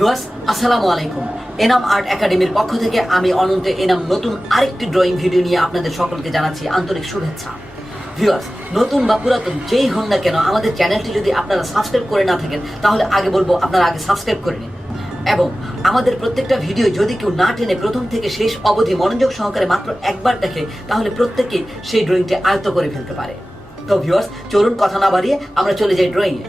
Viewers আসসালামু আলাইকুম। Enam art একাডেমির পক্ষ থেকে আমি অনন্ত এনাম নতুন আরেকটি ড্রয়িং ভিডিও নিয়ে আপনাদের সকলকে জানাচ্ছি আন্তরিক শুভেচ্ছা। ভিউয়ার্স, নতুন বা পুরাতন যেই হন না কেন আমাদের চ্যানেলটি যদি আপনারা সাবস্ক্রাইব করে না থাকেন তাহলে আগে বলবো আপনারা আগে সাবস্ক্রাইব করে নিন, এবং আমাদের প্রত্যেকটা ভিডিও যদি কেউ না টেনে প্রথম থেকে শেষ অবধি মনোযোগ সহকারে মাত্র একবার দেখে তাহলে প্রত্যেকেই সেই ড্রয়িংটি আয়ত্ত করে ফেলতে পারে। তো ভিউয়ার্স, চলুন কথা না বাড়িয়ে আমরা চলে যাই ড্রয়িংয়ে।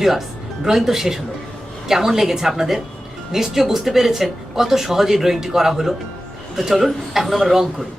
ভিউয়ার্স, ড্রয়িং তো শেষ হলো। কেমন লেগেছে আপনাদের? নিশ্চয় বুঝতে পেরেছেন কত সহজে ড্রয়িংটি করা হলো। তো চলুন এখন আমরা রং করি।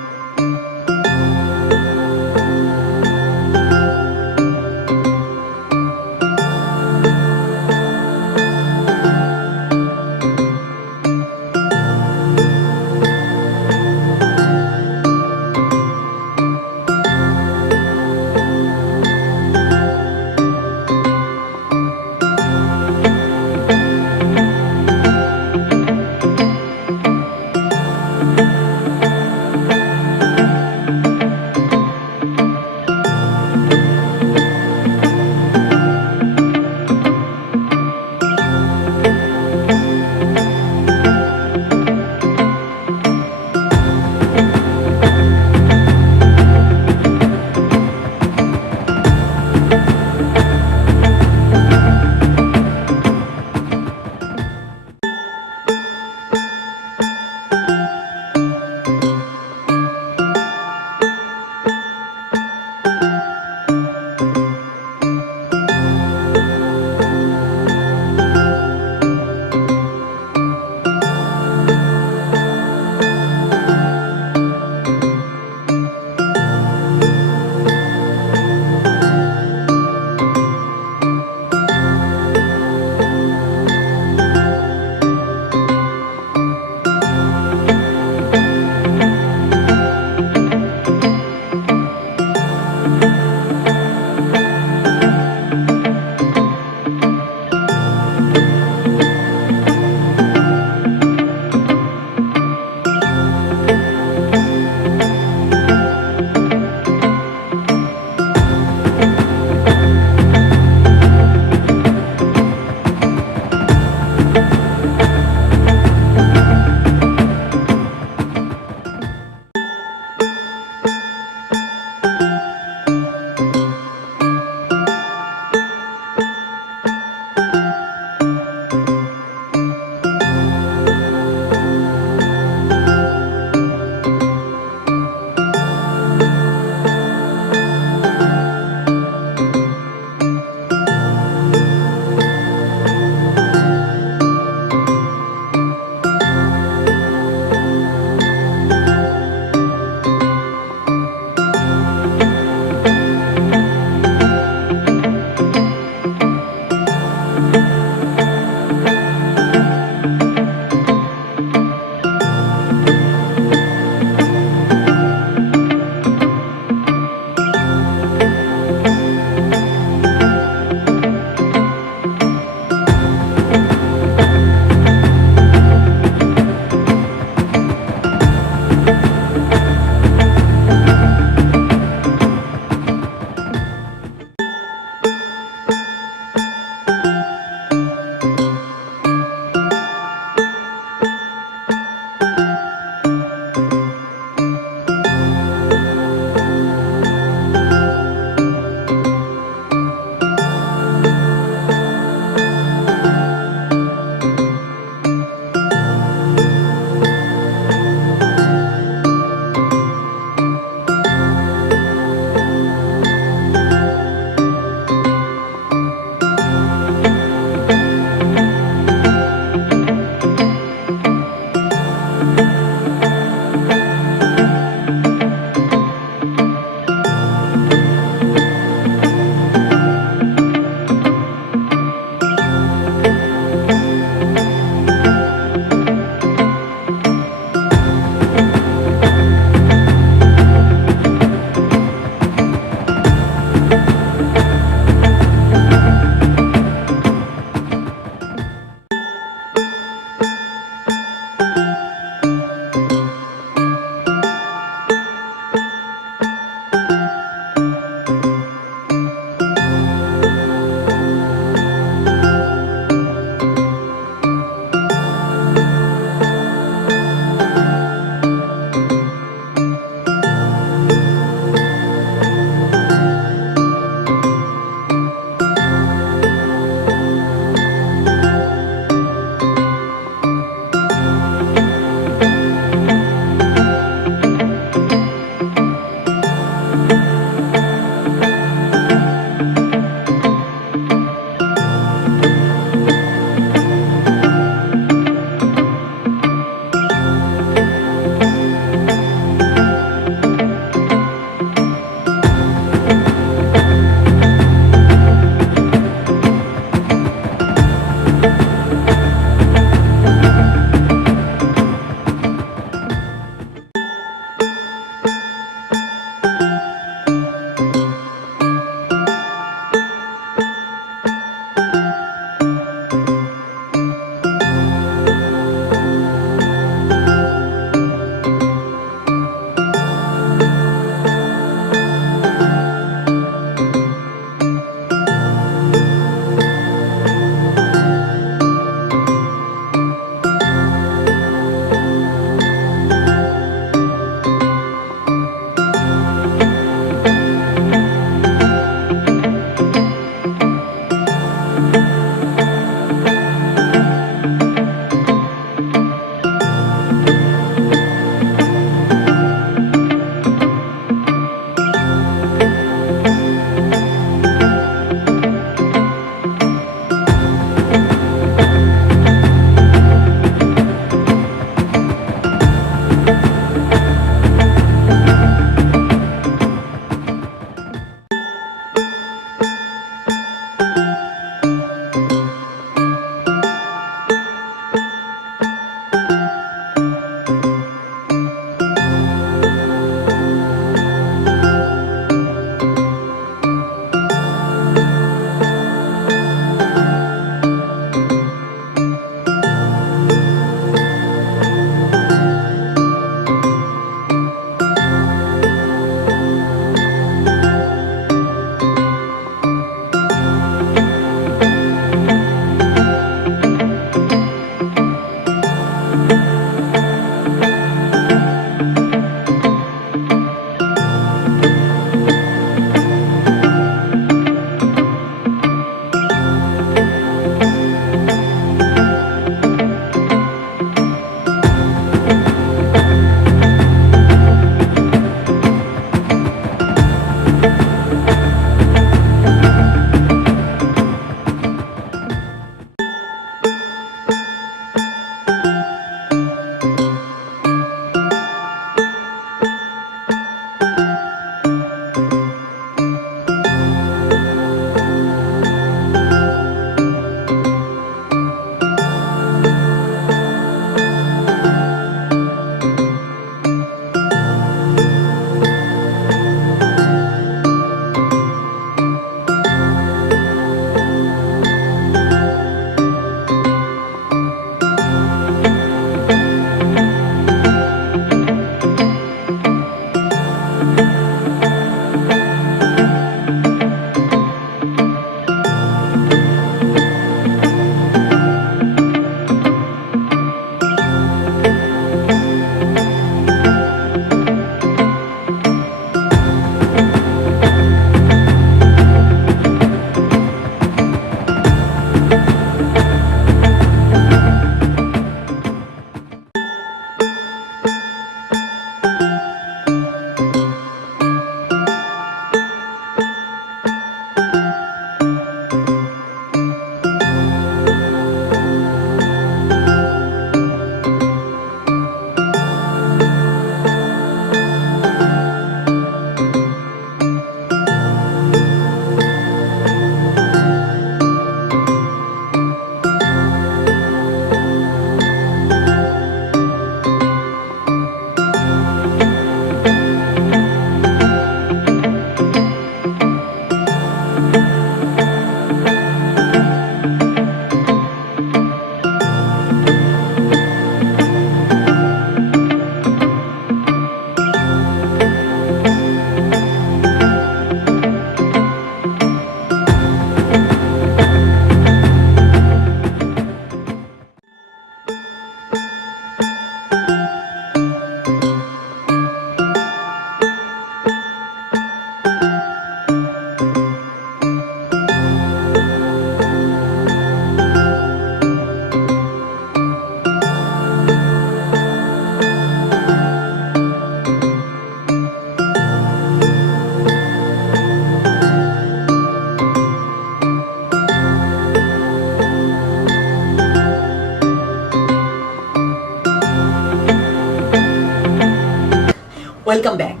Welcome back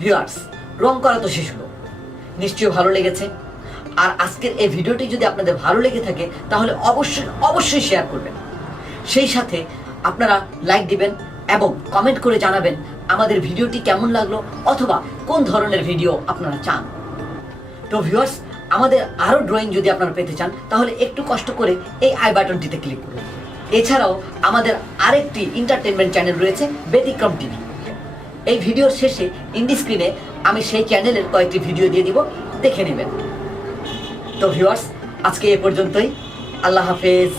viewers. রং করা তো শেষ হলো, নিশ্চয়ই ভালো লেগেছে। আর আজকের এই ভিডিওটি যদি আপনাদের ভালো লেগে থাকে তাহলে অবশ্যই শেয়ার করবেন। সেই সাথে আপনারা লাইক দিবেন এবং কমেন্ট করে জানাবেন আমাদের ভিডিওটি কেমন লাগলো অথবা কোন ধরনের ভিডিও আপনারা চান। তো ভিউয়ার্স, আমাদের আরও ড্রয়িং যদি আপনারা পেতে চান তাহলে একটু কষ্ট করে এই আই বাটনটিতে ক্লিক করুন। এছাড়াও আমাদের আরেকটি এন্টারটেনমেন্ট চ্যানেল রয়েছে ব্যতিক্রম টিভি। এই ভিডিওর শেষে ইন্ডি স্ক্রিনে আমি সেই চ্যানেলের কয়েকটি ভিডিও দিয়ে দিব, দেখে নেবেন। তো ভিউয়ার্স, আজকে এ পর্যন্তই। আল্লাহ হাফেজ।